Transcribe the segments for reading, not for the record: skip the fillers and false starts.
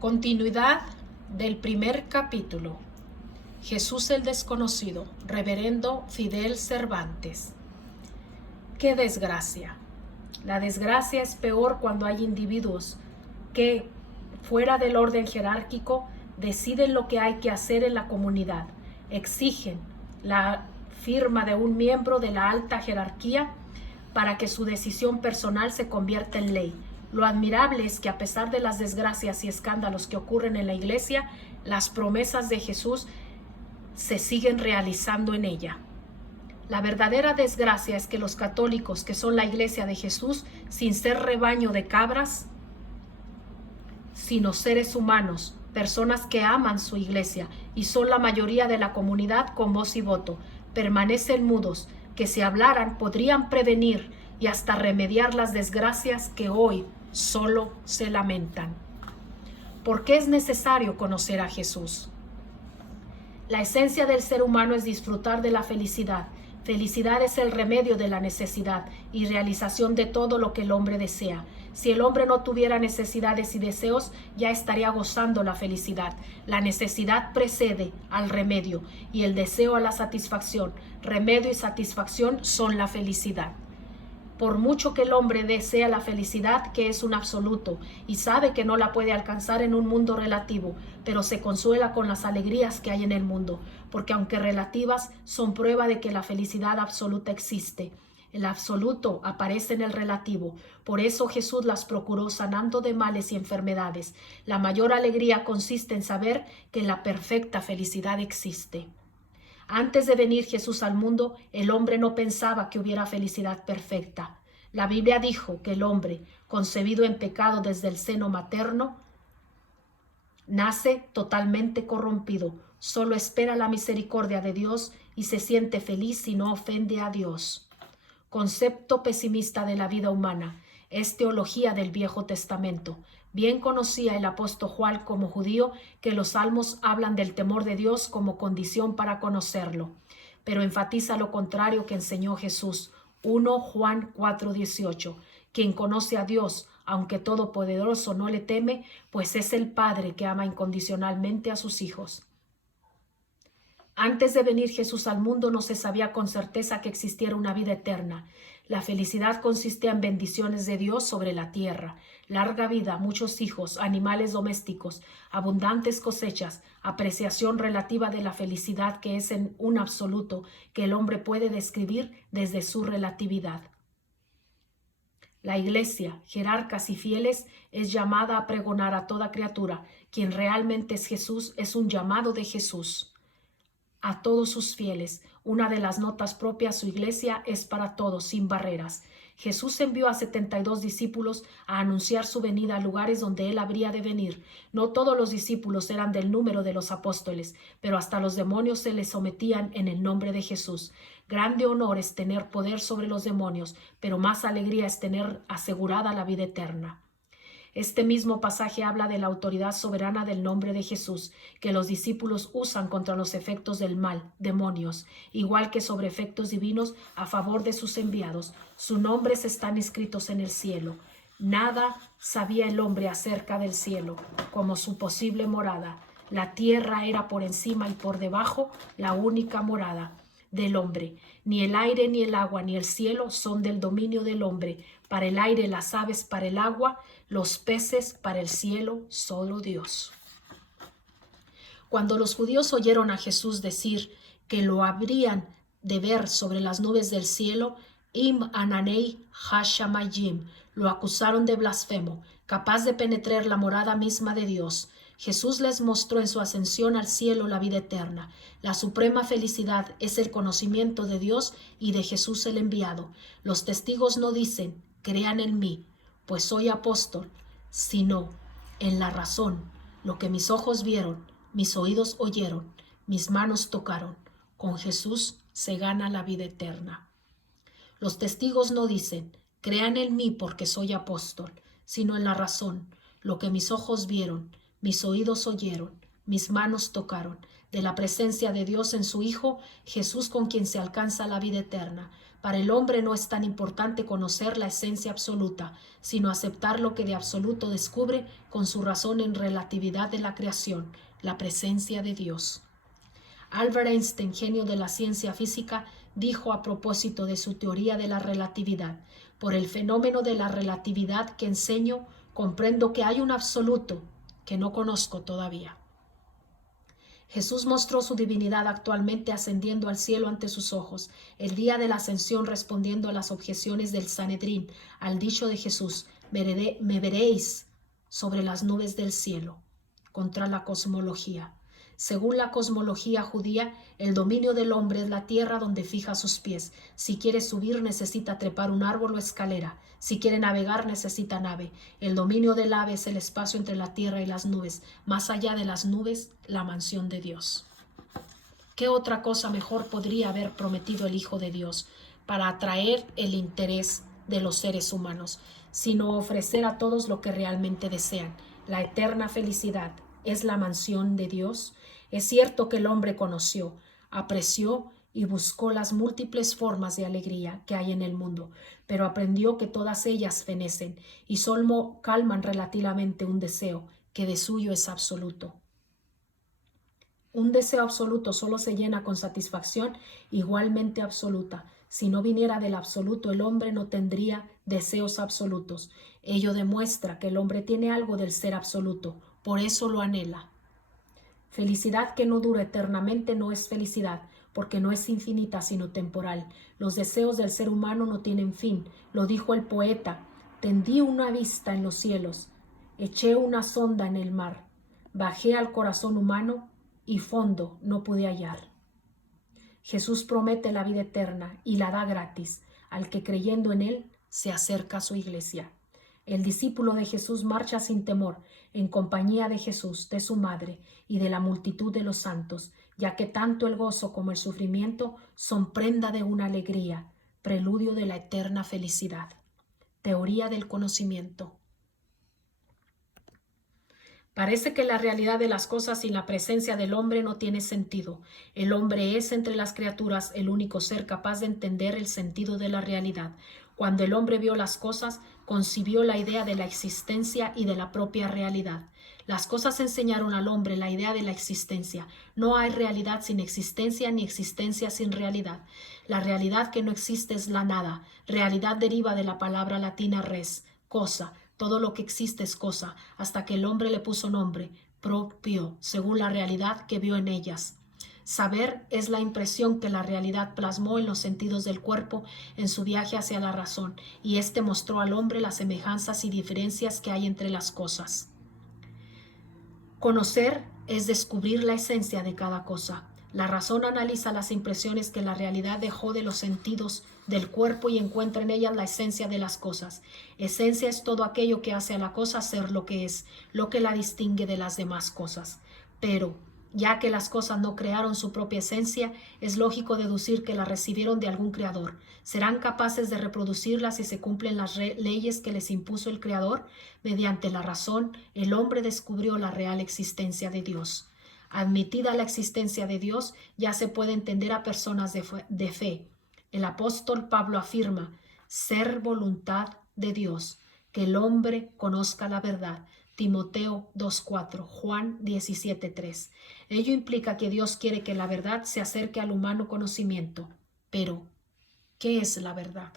Continuidad del primer capítulo. Jesús el desconocido, Reverendo Fidel Cervantes. ¡Qué desgracia! La desgracia es peor cuando hay individuos que, fuera del orden jerárquico, deciden lo que hay que hacer en la comunidad, exigen la firma de un miembro de la alta jerarquía para que su decisión personal se convierta en ley. Lo admirable es que a pesar de las desgracias y escándalos que ocurren en la iglesia, las promesas de Jesús se siguen realizando en ella. La verdadera desgracia es que los católicos, que son la iglesia de Jesús, sin ser rebaño de cabras, sino seres humanos, personas que aman su iglesia y son la mayoría de la comunidad con voz y voto, permanecen mudos, que si hablaran podrían prevenir y hasta remediar las desgracias que hoy solo se lamentan. ¿Por qué es necesario conocer a Jesús? La esencia del ser humano es disfrutar de la felicidad. Felicidad es el remedio de la necesidad y realización de todo lo que el hombre desea. Si el hombre no tuviera necesidades y deseos, ya estaría gozando la felicidad. La necesidad precede al remedio y el deseo a la satisfacción. Remedio y satisfacción son la felicidad. Por mucho que el hombre desea la felicidad, que es un absoluto, y sabe que no la puede alcanzar en un mundo relativo, pero se consuela con las alegrías que hay en el mundo, porque aunque relativas, son prueba de que la felicidad absoluta existe. El absoluto aparece en el relativo. Por eso Jesús las procuró sanando de males y enfermedades. La mayor alegría consiste en saber que la perfecta felicidad existe. Antes de venir Jesús al mundo, el hombre no pensaba que hubiera felicidad perfecta. La Biblia dijo que el hombre, concebido en pecado desde el seno materno, nace totalmente corrompido. Solo espera la misericordia de Dios y se siente feliz si no ofende a Dios. Concepto pesimista de la vida humana. Es teología del Viejo Testamento. Bien conocía el apóstol Juan como judío que los salmos hablan del temor de Dios como condición para conocerlo, pero enfatiza lo contrario que enseñó Jesús. 1 Juan 4:18. Quien conoce a Dios, aunque todopoderoso, no le teme, pues es el Padre que ama incondicionalmente a sus hijos. Antes de venir Jesús al mundo no se sabía con certeza que existiera una vida eterna. La felicidad consistía en bendiciones de Dios sobre la tierra, larga vida, muchos hijos, animales domésticos, abundantes cosechas, apreciación relativa de la felicidad que es en un absoluto que el hombre puede describir desde su relatividad. La iglesia, jerarcas y fieles, es llamada a pregonar a toda criatura. Quien realmente es Jesús es un llamado de Jesús a todos sus fieles. Una de las notas propias de su iglesia es para todos, sin barreras. Jesús envió a 72 discípulos a anunciar su venida a lugares donde él habría de venir. No todos los discípulos eran del número de los apóstoles, pero hasta los demonios se les sometían en el nombre de Jesús. Grande honor es tener poder sobre los demonios, pero más alegría es tener asegurada la vida eterna. Este mismo pasaje habla de la autoridad soberana del nombre de Jesús, que los discípulos usan contra los efectos del mal, demonios, igual que sobre efectos divinos a favor de sus enviados. Sus nombres están escritos en el cielo. Nada sabía el hombre acerca del cielo, como su posible morada. La tierra era por encima y por debajo la única morada del hombre. Ni el aire, ni el agua, ni el cielo son del dominio del hombre. Para el aire las aves, para el agua los peces, para el cielo solo Dios. Cuando los judíos oyeron a Jesús decir que lo habrían de ver sobre las nubes del cielo, Im ananei hashamayim, lo acusaron de blasfemo, capaz de penetrar la morada misma de Dios. Jesús les mostró en su ascensión al cielo la vida eterna. La suprema felicidad es el conocimiento de Dios y de Jesús el enviado. Los testigos no dicen, crean en mí, pues soy apóstol, sino en la razón, lo que mis ojos vieron, mis oídos oyeron, mis manos tocaron. Con Jesús se gana la vida eterna. Los testigos no dicen, crean en mí porque soy apóstol, sino en la razón, lo que mis ojos vieron, mis oídos oyeron, mis manos tocaron, de la presencia de Dios en su Hijo, Jesús con quien se alcanza la vida eterna. Para el hombre no es tan importante conocer la esencia absoluta, sino aceptar lo que de absoluto descubre con su razón en relatividad de la creación, la presencia de Dios. Albert Einstein, genio de la ciencia física, dijo a propósito de su teoría de la relatividad: por el fenómeno de la relatividad que enseño, comprendo que hay un absoluto que no conozco todavía. Jesús mostró su divinidad actualmente ascendiendo al cielo ante sus ojos, el día de la ascensión, respondiendo a las objeciones del Sanedrín, al dicho de Jesús: me veréis sobre las nubes del cielo, contra la cosmología. Según la cosmología judía, el dominio del hombre es la tierra donde fija sus pies. Si quiere subir, necesita trepar un árbol o escalera. Si quiere navegar, necesita nave. El dominio del ave es el espacio entre la tierra y las nubes. Más allá de las nubes, la mansión de Dios. ¿Qué otra cosa mejor podría haber prometido el Hijo de Dios para atraer el interés de los seres humanos, sino ofrecer a todos lo que realmente desean? La eterna felicidad es la mansión de Dios. Es cierto que el hombre conoció, apreció y buscó las múltiples formas de alegría que hay en el mundo, pero aprendió que todas ellas fenecen y solo calman relativamente un deseo que de suyo es absoluto. Un deseo absoluto solo se llena con satisfacción igualmente absoluta. Si no viniera del absoluto, el hombre no tendría deseos absolutos. Ello demuestra que el hombre tiene algo del ser absoluto, por eso lo anhela. Felicidad que no dura eternamente no es felicidad, porque no es infinita sino temporal. Los deseos del ser humano no tienen fin. Lo dijo el poeta: tendí una vista en los cielos, eché una sonda en el mar, bajé al corazón humano y fondo no pude hallar. Jesús promete la vida eterna y la da gratis al que, creyendo en él, se acerca a su iglesia. El discípulo de Jesús marcha sin temor, en compañía de Jesús, de su madre y de la multitud de los santos, ya que tanto el gozo como el sufrimiento son prenda de una alegría, preludio de la eterna felicidad. Teoría del conocimiento. Parece que la realidad de las cosas sin la presencia del hombre no tiene sentido. El hombre es entre las criaturas el único ser capaz de entender el sentido de la realidad. Cuando el hombre vio las cosas, concibió la idea de la existencia y de la propia realidad. Las cosas enseñaron al hombre la idea de la existencia. No hay realidad sin existencia ni existencia sin realidad. La realidad que no existe es la nada. Realidad deriva de la palabra latina res, cosa. Todo lo que existe es cosa, hasta que el hombre le puso nombre propio, según la realidad que vio en ellas. Saber es la impresión que la realidad plasmó en los sentidos del cuerpo en su viaje hacia la razón, y éste mostró al hombre las semejanzas y diferencias que hay entre las cosas. Conocer es descubrir la esencia de cada cosa. La razón analiza las impresiones que la realidad dejó de los sentidos del cuerpo y encuentra en ellas la esencia de las cosas. Esencia es todo aquello que hace a la cosa ser lo que es, lo que la distingue de las demás cosas. Pero, ya que las cosas no crearon su propia esencia, es lógico deducir que la recibieron de algún creador. ¿Serán capaces de reproducirlas si se cumplen las leyes que les impuso el creador? Mediante la razón, el hombre descubrió la real existencia de Dios. Admitida la existencia de Dios, ya se puede entender a personas de fe. El apóstol Pablo afirma ser voluntad de Dios, que el hombre conozca la verdad. Timoteo 2:4, Juan 17:3. Ello implica que Dios quiere que la verdad se acerque al humano conocimiento. Pero, ¿qué es la verdad?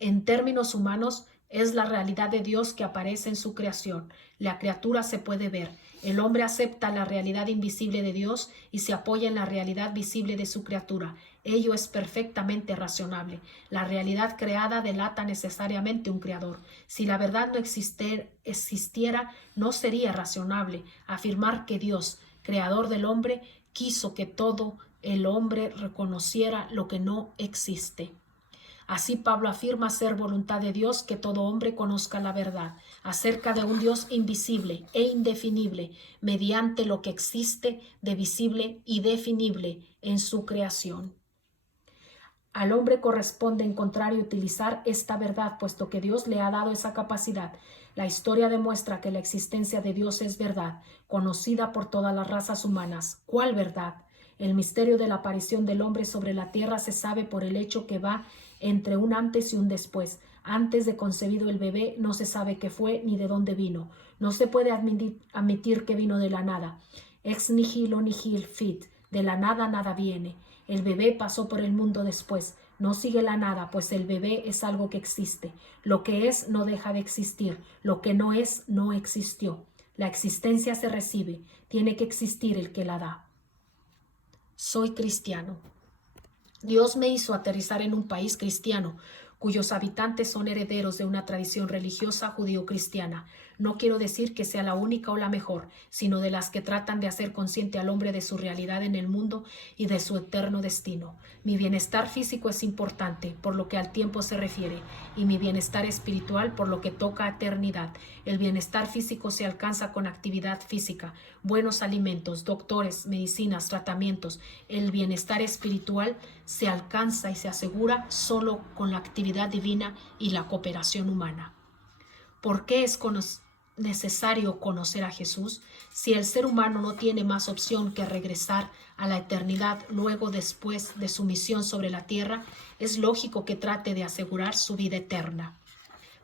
En términos humanos, es la realidad de Dios que aparece en su creación. La criatura se puede ver. El hombre acepta la realidad invisible de Dios y se apoya en la realidad visible de su criatura. Ello es perfectamente razonable. La realidad creada delata necesariamente un creador. Si la verdad no existiera, no sería razonable afirmar que Dios, creador del hombre, quiso que todo el hombre reconociera lo que no existe. Así Pablo afirma ser voluntad de Dios que todo hombre conozca la verdad acerca de un Dios invisible e indefinible mediante lo que existe de visible y definible en su creación. Al hombre corresponde encontrar y utilizar esta verdad, puesto que Dios le ha dado esa capacidad. La historia demuestra que la existencia de Dios es verdad, conocida por todas las razas humanas. ¿Cuál verdad? El misterio de la aparición del hombre sobre la tierra se sabe por el hecho que va entre un antes y un después. Antes de concebido el bebé no se sabe qué fue ni de dónde vino. No se puede admitir que vino de la nada. Ex nihilo nihil fit. De la nada nada viene. El bebé pasó por el mundo después. No sigue la nada, pues el bebé es algo que existe. Lo que es no deja de existir. Lo que no es no existió. La existencia se recibe. Tiene que existir el que la da. Soy cristiano. Dios me hizo aterrizar en un país cristiano, cuyos habitantes son herederos de una tradición religiosa judío-cristiana. No quiero decir que sea la única o la mejor, sino de las que tratan de hacer consciente al hombre de su realidad en el mundo y de su eterno destino. Mi bienestar físico es importante, por lo que al tiempo se refiere, y mi bienestar espiritual por lo que toca a eternidad. El bienestar físico se alcanza con actividad física, buenos alimentos, doctores, medicinas, tratamientos. El bienestar espiritual se alcanza y se asegura solo con la actividad divina y la cooperación humana. ¿Por qué es necesario conocer a Jesús? Si el ser humano no tiene más opción que regresar a la eternidad luego después de su misión sobre la tierra, es lógico que trate de asegurar su vida eterna.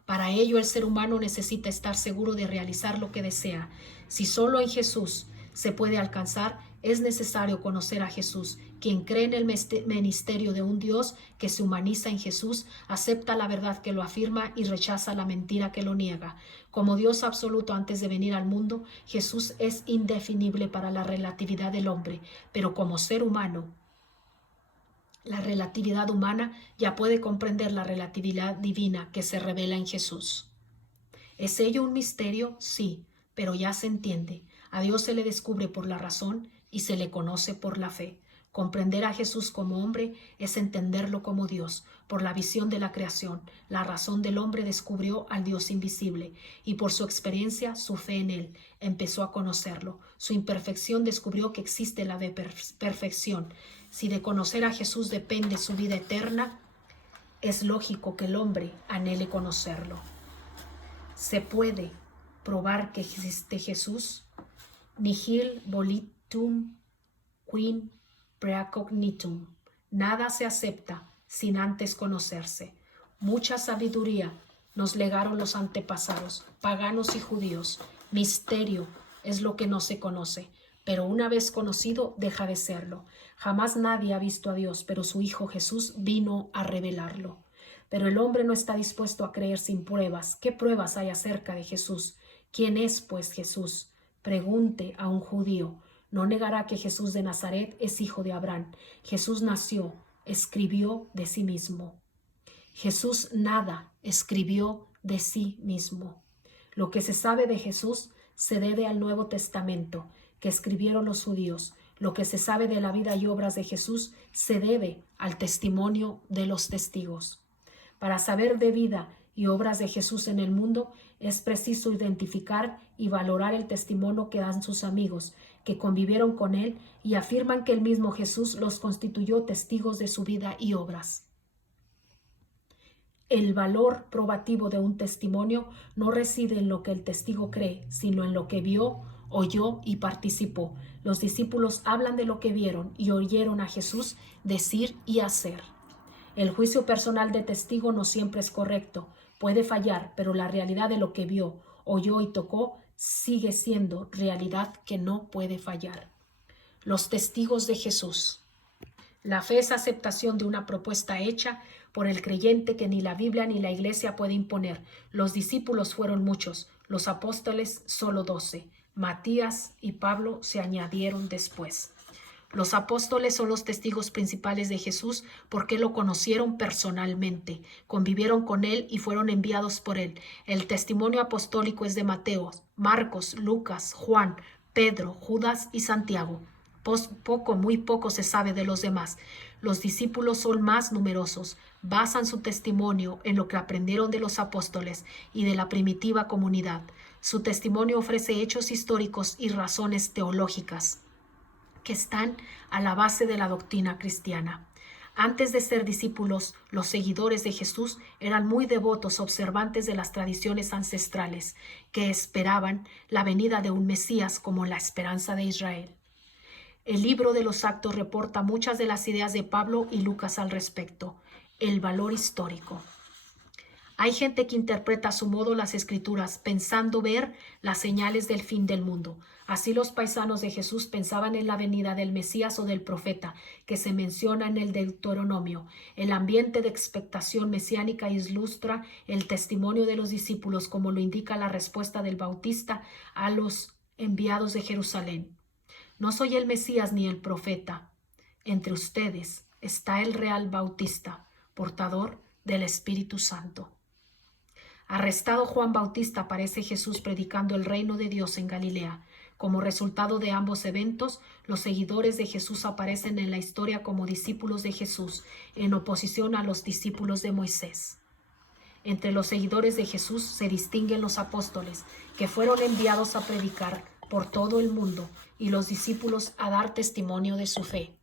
Para ello el ser humano necesita estar seguro de realizar lo que desea. Si solo en Jesús se puede alcanzar, es necesario conocer a Jesús. Quien cree en el ministerio de un Dios que se humaniza en Jesús, acepta la verdad que lo afirma y rechaza la mentira que lo niega. Como Dios absoluto antes de venir al mundo, Jesús es indefinible para la relatividad del hombre, pero como ser humano, la relatividad humana ya puede comprender la relatividad divina que se revela en Jesús. ¿Es ello un misterio? Sí, pero ya se entiende. A Dios se le descubre por la razón y se le conoce por la fe. Comprender a Jesús como hombre es entenderlo como Dios. Por la visión de la creación, la razón del hombre descubrió al Dios invisible y por su experiencia, su fe en él, empezó a conocerlo. Su imperfección descubrió que existe la de perfección. Si de conocer a Jesús depende su vida eterna, es lógico que el hombre anhele conocerlo. ¿Se puede probar que existe Jesús? Nihil volitum quin precognitum. Nada se acepta sin antes conocerse. Mucha sabiduría nos legaron los antepasados, paganos y judíos. Misterio es lo que no se conoce, pero una vez conocido deja de serlo. Jamás nadie ha visto a Dios, pero su Hijo Jesús vino a revelarlo. Pero el hombre no está dispuesto a creer sin pruebas. ¿Qué pruebas hay acerca de Jesús? ¿Quién es, pues, Jesús? Pregunte a un judío. No negará que Jesús de Nazaret es hijo de Abraham. Jesús nació, escribió de sí mismo. Jesús nada escribió de sí mismo. Lo que se sabe de Jesús se debe al Nuevo Testamento que escribieron los judíos. Lo que se sabe de la vida y obras de Jesús se debe al testimonio de los testigos. Para saber de vida y obras de Jesús en el mundo, es preciso identificar y valorar el testimonio que dan sus amigos, que convivieron con él y afirman que el mismo Jesús los constituyó testigos de su vida y obras. El valor probativo de un testimonio no reside en lo que el testigo cree, sino en lo que vio, oyó y participó. Los discípulos hablan de lo que vieron y oyeron a Jesús decir y hacer. El juicio personal de testigo no siempre es correcto, puede fallar, pero la realidad de lo que vio, oyó y tocó sigue siendo realidad que no puede fallar. Los testigos de Jesús. La fe es aceptación de una propuesta hecha por el creyente que ni la Biblia ni la Iglesia puede imponer. Los discípulos fueron muchos, los apóstoles solo 12. Matías y Pablo se añadieron después. Los apóstoles son los testigos principales de Jesús porque lo conocieron personalmente, convivieron con él y fueron enviados por él. El testimonio apostólico es de Mateo, Marcos, Lucas, Juan, Pedro, Judas y Santiago. Muy poco se sabe de los demás. Los discípulos son más numerosos, basan su testimonio en lo que aprendieron de los apóstoles y de la primitiva comunidad. Su testimonio ofrece hechos históricos y razones teológicas que están a la base de la doctrina cristiana. Antes de ser discípulos, los seguidores de Jesús eran muy devotos observantes de las tradiciones ancestrales, que esperaban la venida de un Mesías como la esperanza de Israel. El libro de los Actos reporta muchas de las ideas de Pablo y Lucas al respecto. El valor histórico. Hay gente que interpreta a su modo las escrituras pensando ver las señales del fin del mundo. Así los paisanos de Jesús pensaban en la venida del Mesías o del profeta que se menciona en el Deuteronomio. El ambiente de expectación mesiánica ilustra el testimonio de los discípulos como lo indica la respuesta del Bautista a los enviados de Jerusalén. No soy el Mesías ni el profeta. Entre ustedes está el real Bautista, portador del Espíritu Santo. Arrestado Juan Bautista, aparece Jesús predicando el reino de Dios en Galilea. Como resultado de ambos eventos, los seguidores de Jesús aparecen en la historia como discípulos de Jesús, en oposición a los discípulos de Moisés. Entre los seguidores de Jesús se distinguen los apóstoles, que fueron enviados a predicar por todo el mundo, y los discípulos a dar testimonio de su fe.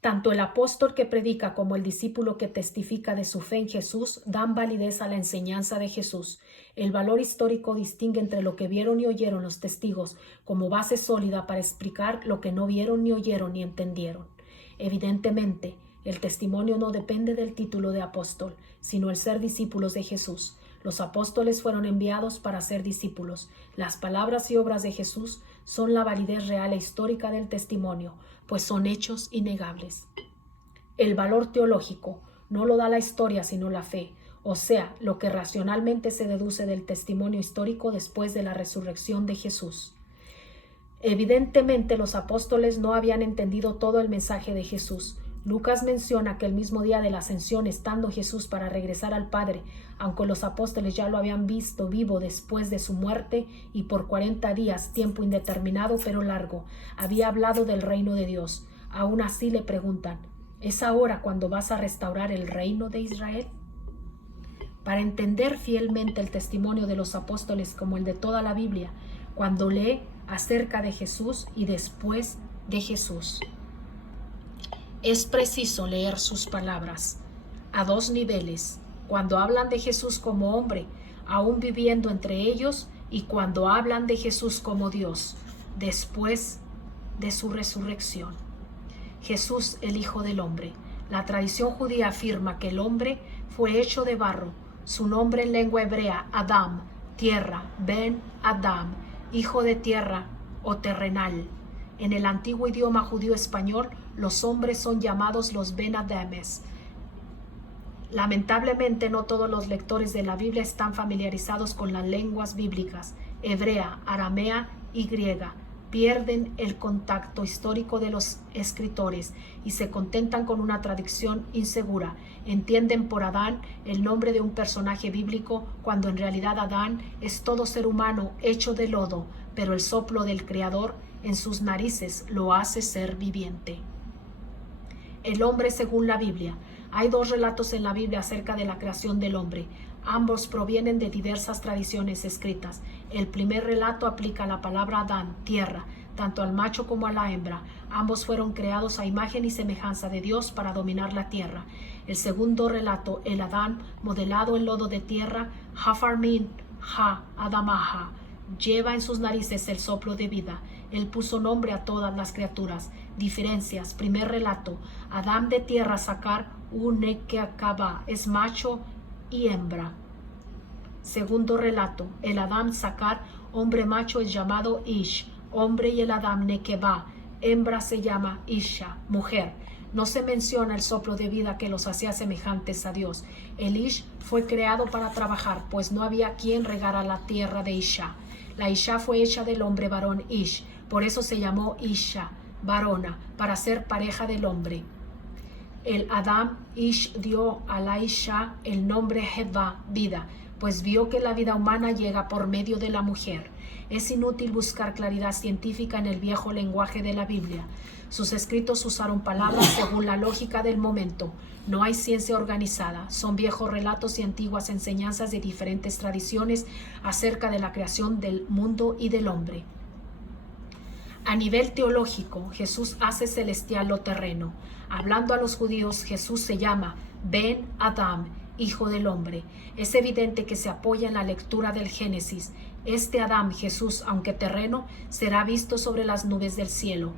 Tanto el apóstol que predica como el discípulo que testifica de su fe en Jesús dan validez a la enseñanza de Jesús. El valor histórico distingue entre lo que vieron y oyeron los testigos como base sólida para explicar lo que no vieron ni oyeron ni entendieron. Evidentemente, el testimonio no depende del título de apóstol, sino el ser discípulos de Jesús. Los apóstoles fueron enviados para ser discípulos. Las palabras y obras de Jesús son la validez real e histórica del testimonio, pues son hechos innegables. El valor teológico no lo da la historia sino la fe, o sea, lo que racionalmente se deduce del testimonio histórico después de la resurrección de Jesús. Evidentemente los apóstoles no habían entendido todo el mensaje de Jesús. Lucas menciona que el mismo día de la ascensión, estando Jesús para regresar al Padre, aunque los apóstoles ya lo habían visto vivo después de su muerte y por 40 días, tiempo indeterminado pero largo, había hablado del reino de Dios. Aún así le preguntan, ¿es ahora cuando vas a restaurar el reino de Israel? Para entender fielmente el testimonio de los apóstoles como el de toda la Biblia, cuando lee acerca de Jesús y después de Jesús, es preciso leer sus palabras a dos niveles, cuando hablan de Jesús como hombre, aún viviendo entre ellos, y cuando hablan de Jesús como Dios, después de su resurrección. Jesús, el Hijo del Hombre. La tradición judía afirma que el hombre fue hecho de barro. Su nombre en lengua hebrea, Adam, tierra, Ben Adam, hijo de tierra o terrenal. En el antiguo idioma judío español, los hombres son llamados los Ben Adames. Lamentablemente, no todos los lectores de la Biblia están familiarizados con las lenguas bíblicas, hebrea, aramea y griega. Pierden el contacto histórico de los escritores y se contentan con una traducción insegura. Entienden por Adán el nombre de un personaje bíblico, cuando en realidad Adán es todo ser humano hecho de lodo, pero el soplo del Creador en sus narices lo hace ser viviente. El hombre según la Biblia. Hay dos relatos en la Biblia acerca de la creación del hombre. Ambos provienen de diversas tradiciones escritas. El primer relato aplica la palabra Adán, tierra, tanto al macho como a la hembra. Ambos fueron creados a imagen y semejanza de Dios para dominar la tierra. El segundo relato, el Adán, modelado en lodo de tierra, Hafarmin, Ha, Adamaha, lleva en sus narices el soplo de vida. Él puso nombre a todas las criaturas. Diferencias. Primer relato, Adán de tierra sacar Unekeakaba, es macho y hembra. Segundo relato, el Adán sacar, hombre macho, es llamado Ish, hombre, y el Adán Nekeba, hembra, se llama Isha, mujer. No se menciona el soplo de vida que los hacía semejantes a Dios. El Ish fue creado para trabajar, pues no había quien regara la tierra de Isha. La Isha fue hecha del hombre varón Ish, por eso se llamó Isha, varona, para ser pareja del hombre. El Adán Ish dio a la Isha el nombre Heva, vida, pues vio que la vida humana llega por medio de la mujer. Es inútil buscar claridad científica en el viejo lenguaje de la Biblia. Sus escritos usaron palabras según la lógica del momento. No hay ciencia organizada. Son viejos relatos y antiguas enseñanzas de diferentes tradiciones acerca de la creación del mundo y del hombre. A nivel teológico, Jesús hace celestial lo terreno. Hablando a los judíos, Jesús se llama Ben Adam, Hijo del Hombre. Es evidente que se apoya en la lectura del Génesis. Este Adán, Jesús, aunque terreno, será visto sobre las nubes del cielo.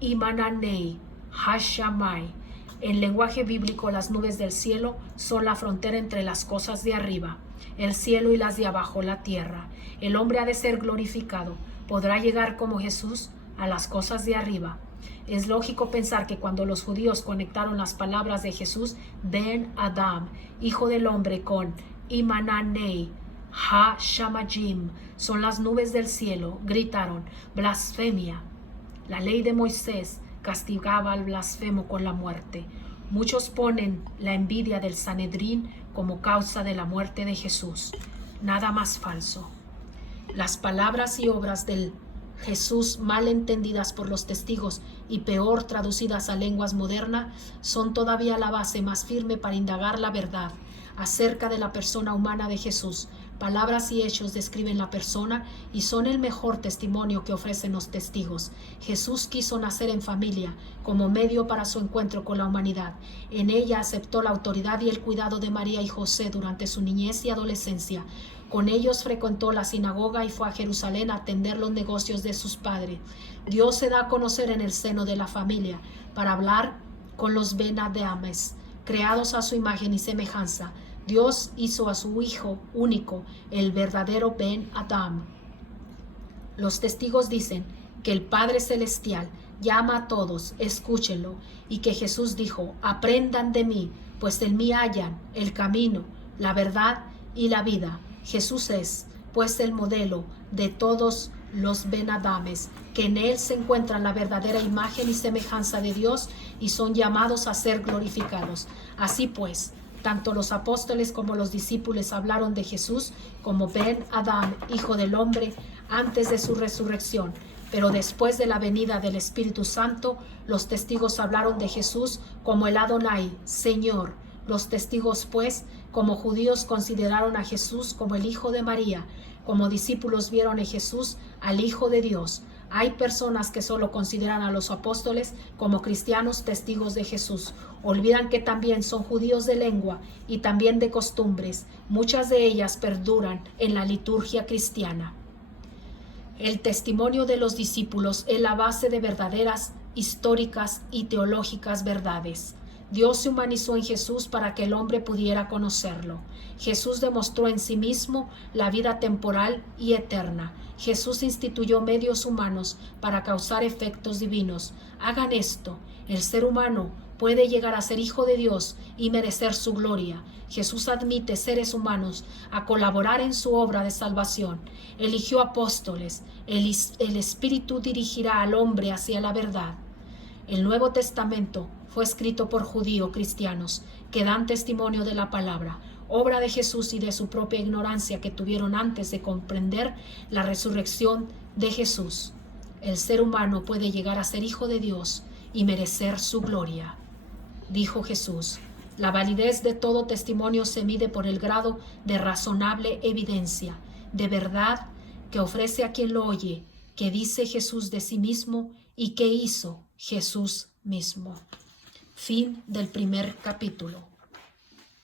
Imananei, Hashamai. En lenguaje bíblico, las nubes del cielo son la frontera entre las cosas de arriba, el cielo, y las de abajo, la tierra. El hombre ha de ser glorificado. ¿Podrá llegar como Jesús a las cosas de arriba? Es lógico pensar que cuando los judíos conectaron las palabras de Jesús, Ben Adam, Hijo del Hombre, con Imananei, Ha-Shamajim, son las nubes del cielo, gritaron, blasfemia. La ley de Moisés castigaba al blasfemo con la muerte. Muchos ponen la envidia del Sanedrín como causa de la muerte de Jesús. Nada más falso. Las palabras y obras del Jesús, mal entendidas por los testigos y peor traducidas a lenguas modernas, son todavía la base más firme para indagar la verdad acerca de la persona humana de Jesús. Palabras y hechos describen la persona y son el mejor testimonio que ofrecen los testigos. Jesús quiso nacer en familia como medio para su encuentro con la humanidad. En ella aceptó la autoridad y el cuidado de María y José durante su niñez y adolescencia. Con ellos frecuentó la sinagoga y fue a Jerusalén a atender los negocios de sus padres. Dios se da a conocer en el seno de la familia para hablar con los Ben Adames, creados a su imagen y semejanza. Dios hizo a su Hijo único, el verdadero Ben Adam. Los testigos dicen que el Padre Celestial llama a todos, escúchenlo, y que Jesús dijo, aprendan de mí, pues en mí hallan el camino, la verdad y la vida. Jesús es, pues, el modelo de todos los Ben Adames, que en él se encuentran la verdadera imagen y semejanza de Dios y son llamados a ser glorificados. Así pues, tanto los apóstoles como los discípulos hablaron de Jesús como Ben Adam, Hijo del Hombre, antes de su resurrección. Pero después de la venida del Espíritu Santo, los testigos hablaron de Jesús como el Adonai, Señor. Los testigos, pues, como judíos consideraron a Jesús como el Hijo de María. Como discípulos vieron en Jesús al Hijo de Dios. Hay personas que solo consideran a los apóstoles como cristianos testigos de Jesús. Olvidan que también son judíos de lengua y también de costumbres. Muchas de ellas perduran en la liturgia cristiana. El testimonio de los discípulos es la base de verdaderas, históricas y teológicas verdades. Dios se humanizó en Jesús para que el hombre pudiera conocerlo. Jesús demostró en sí mismo la vida temporal y eterna. Jesús instituyó medios humanos para causar efectos divinos. Hagan esto. El ser humano puede llegar a ser hijo de Dios y merecer su gloria. Jesús admite seres humanos a colaborar en su obra de salvación. Eligió apóstoles. El Espíritu dirigirá al hombre hacia la verdad. El Nuevo Testamento fue escrito por judíos cristianos que dan testimonio de la palabra, obra de Jesús y de su propia ignorancia que tuvieron antes de comprender la resurrección de Jesús. El ser humano puede llegar a ser hijo de Dios y merecer su gloria. Dijo Jesús, la validez de todo testimonio se mide por el grado de razonable evidencia, de verdad que ofrece a quien lo oye, que dice Jesús de sí mismo y que hizo Jesús mismo. Fin del primer capítulo.